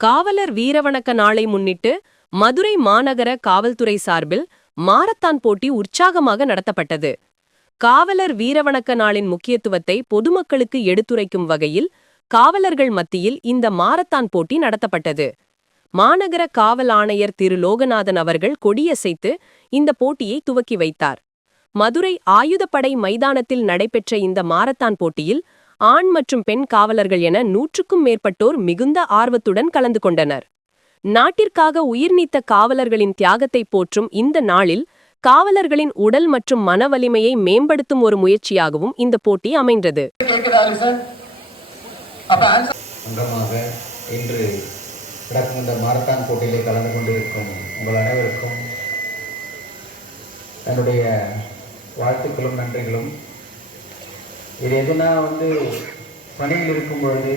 காவலர் வீரவணக்க நாளை முன்னிட்டு மதுரை மாநகர காவல்துறை சார்பில் மாரத்தான் போட்டி உற்சாகமாக நடத்தப்பட்டது. காவலர் வீரவணக்க நாளின் முக்கியத்துவத்தை பொதுமக்களுக்கு எடுத்துரைக்கும் வகையில் காவலர்கள் மத்தியில் இந்த மாரத்தான் போட்டி நடத்தப்பட்டது. மாநகர காவல் ஆணையர் திரு லோகநாதன் அவர்கள் கொடியசைத்து இந்த போட்டியை துவக்கி வைத்தார். மதுரை ஆயுதப்படை மைதானத்தில் நடைபெற்ற இந்த மாரத்தான் போட்டியில் ஆண் மற்றும் பெண் காவலர்கள் என நூற்றுக்கும் மேற்பட்டோர் மிகுந்த ஆர்வத்துடன் கலந்து கொண்டனர். நாட்டிற்காக உயிர் நீத்த காவலர்களின் தியாகத்தை போற்றும் இந்த நாளில் காவலர்களின் உடல் மற்றும் மன வலிமையை மேம்படுத்தும் ஒரு முயற்சியாகவும் இந்த போட்டி அமைந்தது. இன்று நடக்கும் இந்த மாரத்தான் போட்டியிலே கலந்து கொண்டிருக்கும் உங்கள் அனைவருக்கும் என்னுடைய வாழ்த்துக்களும் நன்றிகளும். இது எதுனா வந்து பணியில் இருக்கும் பொழுது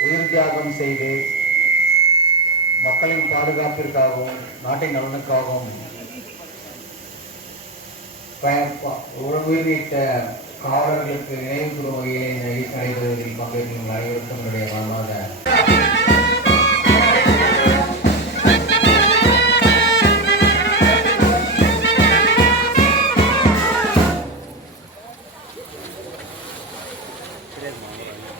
உயிர் தியாகம் செய்து மக்களின் பாதுகாப்பிற்காகவும் நாட்டின் நலனுக்காகவும் ப- காவலர்களுக்கு நினைவு கூறும் வகையிலே இந்த நடைபெறுவதில் பங்கேற்கும் அனைவருக்கும் என்னுடைய மனமார்ந்த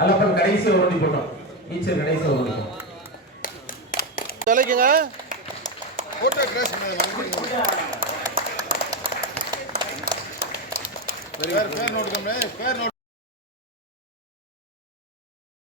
அல்லப்பன் கடைசி உருண்டி போட்டோம். டீச்சர் கடைசி உருண்டி போட்டோம். விலைக்குங்க பேர் பேர் நோட் கம்மி பேர் நோட்